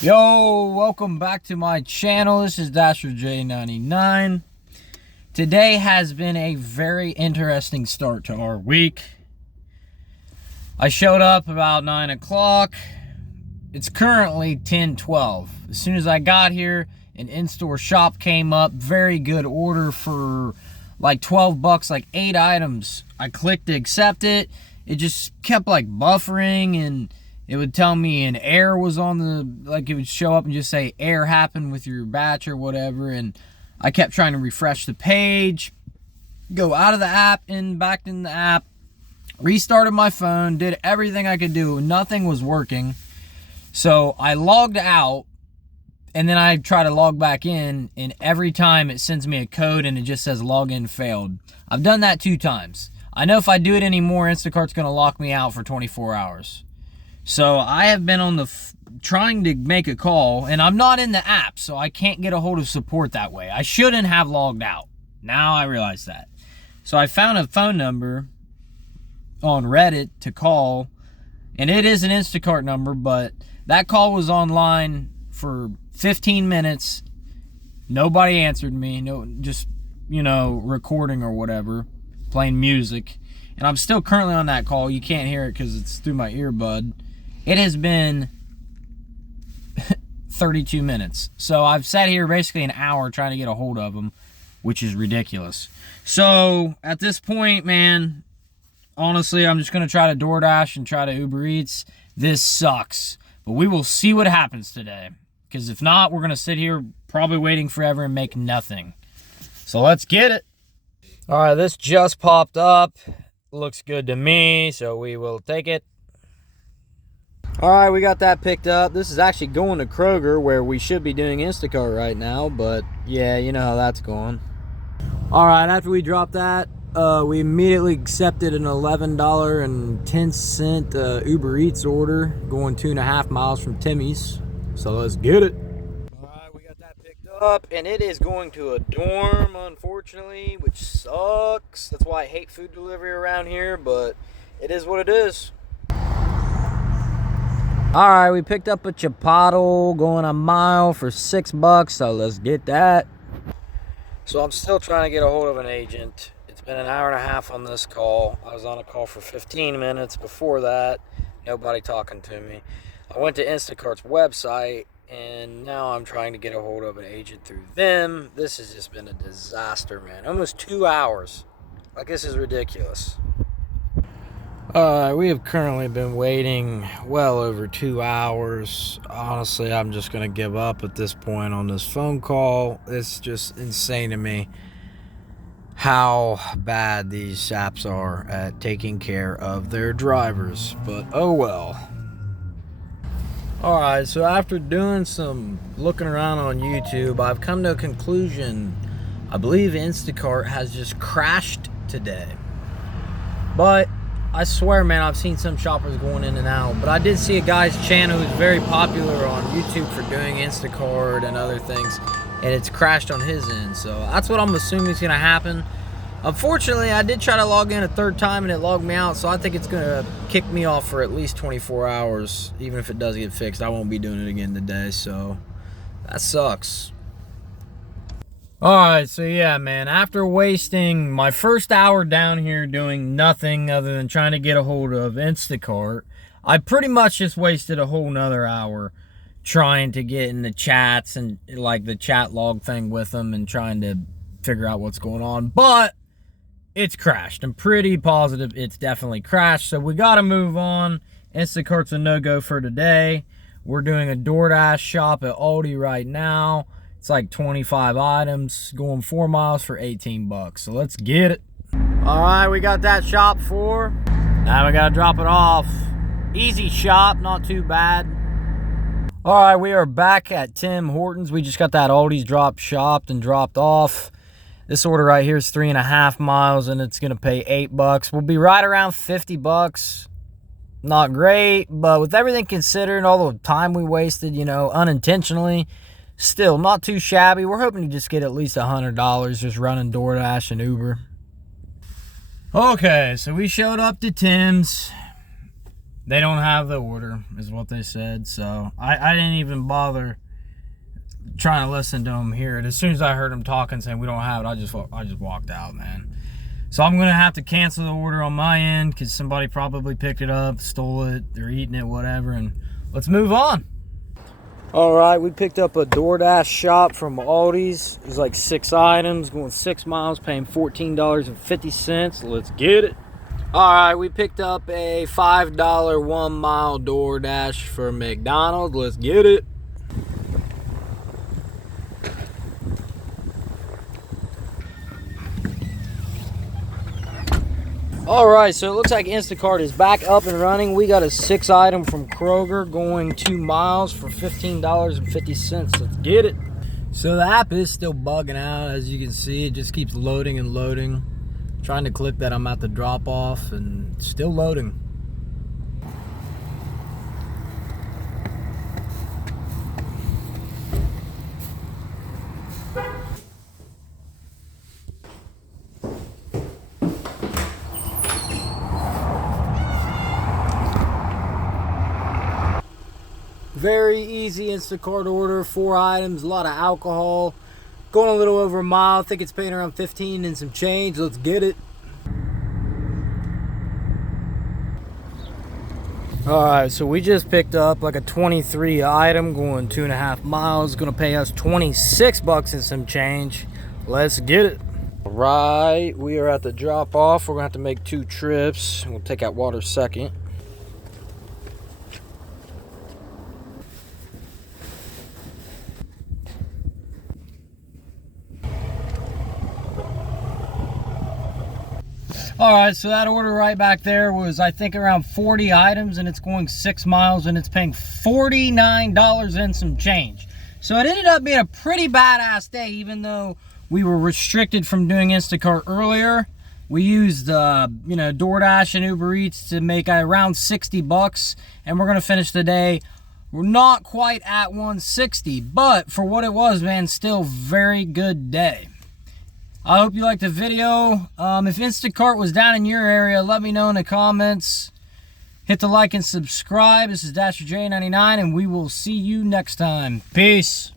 Yo, welcome back to my channel. This is Dasher J99. Today has been a very interesting start to our week. I showed up about 9 o'clock. It's currently 10:12. As soon as I got here, an in-store shop came up. Very good order for like 12 bucks, like 8 items. I clicked to accept it. It just kept like buffering, and it would tell me an error was on the, like it would show up and just say error happened with your batch or whatever. And I kept trying to refresh the page, go out of the app and back in the app, restarted my phone, did everything I could do. Nothing was working. So I logged out, and then I try to log back in, and every time it sends me a code and it just says login failed. I've done that 2 times. I know if I do it anymore, Instacart's going to lock me out for 24 hours. So I have been on the trying to make a call, and I'm not in the app, so I can't get a hold of support that way. I shouldn't have logged out. Now I realize that. So I found a phone number on Reddit to call, and it is an Instacart number, but that call was online for 15 minutes. Nobody answered me. No, just, recording or whatever, playing music. And I'm still currently on that call. You can't hear it because it's through my earbud. It has been 32 minutes. So I've sat here basically an hour trying to get a hold of them, which is ridiculous. So at this point, man, honestly, I'm just going to try to Doordash and try to Uber Eats. This sucks. But we will see what happens today. Because if not, we're going to sit here probably waiting forever and make nothing. So let's get it. All right, this just popped up. Looks good to me, so we will take it. All right, we got that picked up. This is actually going to Kroger, where we should be doing Instacart right now, but yeah, you know how that's going. All right, after we dropped that, we immediately accepted an $11.10 Uber Eats order going 2.5 miles from Timmy's. So let's get it. All right, we got that picked up, and it is going to a dorm, unfortunately, which sucks. That's why I hate food delivery around here, but it is what it is. All right, we picked up a Chipotle going 1 mile for $6, so let's get that. So I'm still trying to get a hold of an agent. It's been an hour and a half on this call. I was on a call for 15 minutes before that. Nobody talking to me. I went to Instacart's website, and now I'm trying to get a hold of an agent through them. This has just been a disaster, man. Almost 2 hours. Like, this is ridiculous. We have currently been waiting well over 2 hours. Honestly, I'm just going to give up at this point on this phone call. It's just insane to me how bad these apps are at taking care of their drivers. But oh well. Alright, so after doing some looking around on YouTube, I've come to a conclusion. I believe Instacart has just crashed today. But I swear, man, I've seen some shoppers going in and out. But I did see a guy's channel who's very popular on YouTube for doing Instacart and other things, and it's crashed on his end. So that's what I'm assuming is going to happen. Unfortunately, I did try to log in a 3rd time, and it logged me out. So I think it's going to kick me off for at least 24 hours. Even if it does get fixed, I won't be doing it again today. So that sucks. Alright, so yeah, man, after wasting my first hour down here doing nothing other than trying to get a hold of Instacart, I pretty much just wasted a whole nother hour trying to get in the chats and like the chat log thing with them and trying to figure out what's going on. But it's crashed. I'm pretty positive it's definitely crashed, so we gotta move on. Instacart's a no-go for today. We're doing a Doordash shop at Aldi right now. It's like 25 items, going 4 miles for 18 bucks. So let's get it. All right, we got that shop for. Now we gotta drop it off. Easy shop, not too bad. All right, we are back at Tim Hortons. We just got that Aldi's shopped and dropped off. This order right here is 3.5 miles, and it's gonna pay $8. We'll be right around 50 bucks. Not great, but with everything considered, all the time we wasted, unintentionally, still not too shabby. We're hoping to just get at least $100 just running Doordash and Uber. Okay, so we showed up to Tim's. They don't have the order, is what they said. So I didn't even bother trying to listen to them here. As soon as I heard them talking, saying we don't have it, I just walked out, man. So I'm gonna have to cancel the order on my end because somebody probably picked it up, stole it, they're eating it, whatever, and let's move on. All right, we picked up a Doordash shop from Aldi's. It was like 6 items, going 6 miles, paying $14.50. Let's get it. All right, we picked up a $5 1 mile Doordash for McDonald's. Let's get it. All right, so it looks like Instacart is back up and running. We got a 6 item from Kroger going 2 miles for $15.50. Let's get it. So the app is still bugging out, as you can see. It just keeps loading and loading. Trying to click that I'm at the drop off and still loading. Very easy Instacart order, 4 items, a lot of alcohol. Going a little over a mile. I think it's paying around 15 and some change. Let's get it. All right, so we just picked up like a 23 item going 2.5 miles. Gonna pay us 26 bucks and some change. Let's get it. All right, we are at the drop off. We're gonna have to make 2 trips. We'll take out water second. All right, so that order right back there was, I think, around 40 items, and it's going 6 miles, and it's paying $49 and some change. So it ended up being a pretty badass day, even though we were restricted from doing Instacart earlier. We used, Doordash and Uber Eats to make around 60 bucks, and we're gonna finish the day. We're not quite at 160, but for what it was, man, still very good day. I hope you liked the video. If Instacart was down in your area, let me know in the comments. Hit the like and subscribe. This is Dasher J99, and we will see you next time. Peace.